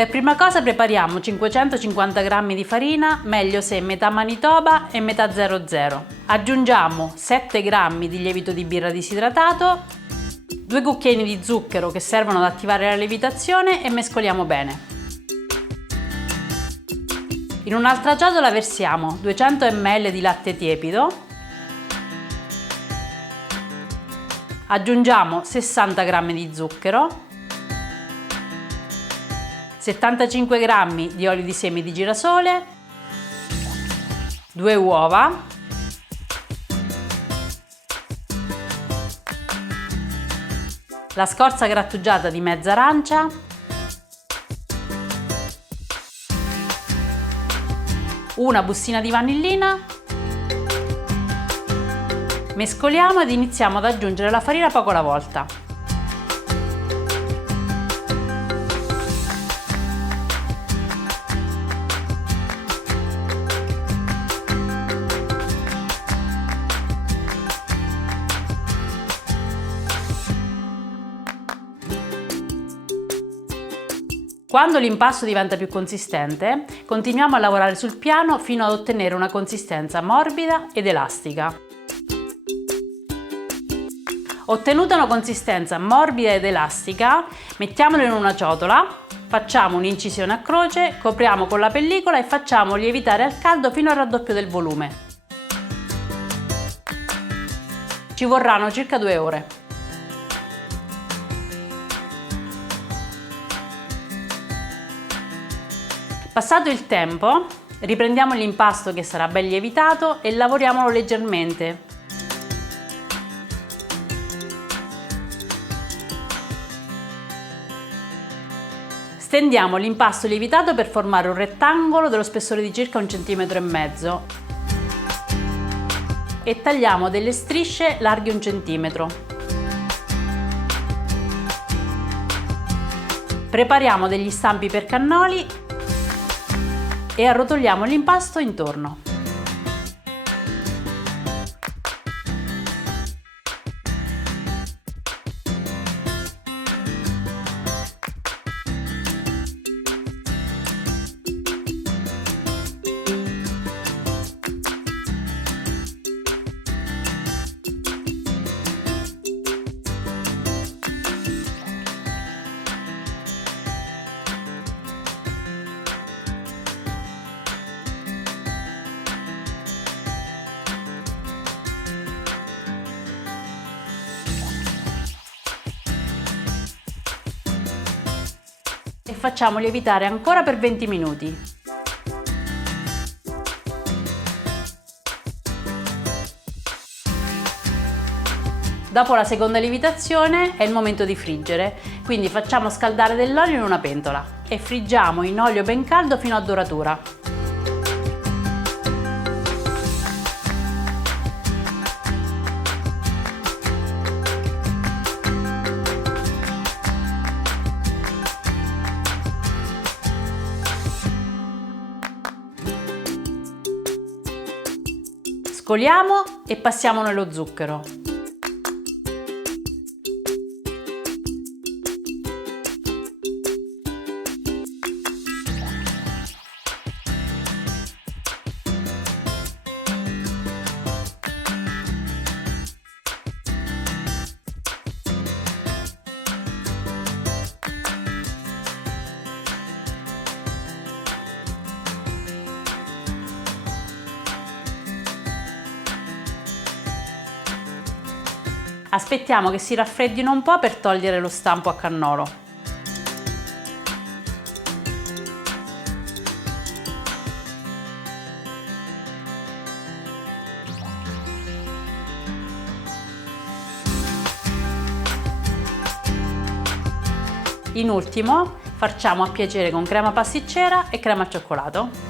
Per prima cosa prepariamo 550 g di farina, meglio se metà Manitoba e metà 00. Aggiungiamo 7 g di lievito di birra disidratato, 2 cucchiaini di zucchero che servono ad attivare la lievitazione e mescoliamo bene. In un'altra ciotola versiamo 200 ml di latte tiepido, aggiungiamo 60 g di zucchero, 75 g di olio di semi di girasole, 2 uova, la scorza grattugiata di mezza arancia, una bustina di vanillina, mescoliamo ed iniziamo ad aggiungere la farina poco alla volta. Quando l'impasto diventa più consistente, continuiamo a lavorare sul piano fino ad ottenere una consistenza morbida ed elastica. Ottenuta una consistenza morbida ed elastica, mettiamolo in una ciotola, facciamo un'incisione a croce, copriamo con la pellicola e facciamo lievitare al caldo fino al raddoppio del volume. Ci vorranno circa 2 ore. Passato il tempo, riprendiamo l'impasto che sarà ben lievitato e lavoriamolo leggermente. Stendiamo l'impasto lievitato per formare un rettangolo dello spessore di circa 1,5 cm e tagliamo delle strisce larghe 1 cm. Prepariamo degli stampi per cannoli e arrotoliamo l'impasto intorno. E facciamo lievitare ancora per 20 minuti. Dopo la seconda lievitazione è il momento di friggere, quindi facciamo scaldare dell'olio in una pentola e friggiamo in olio ben caldo fino a doratura. Scoliamo e passiamo nello zucchero. Aspettiamo che si raffreddino un po' per togliere lo stampo a cannolo. In ultimo, facciamo a piacere con crema pasticcera e crema al cioccolato.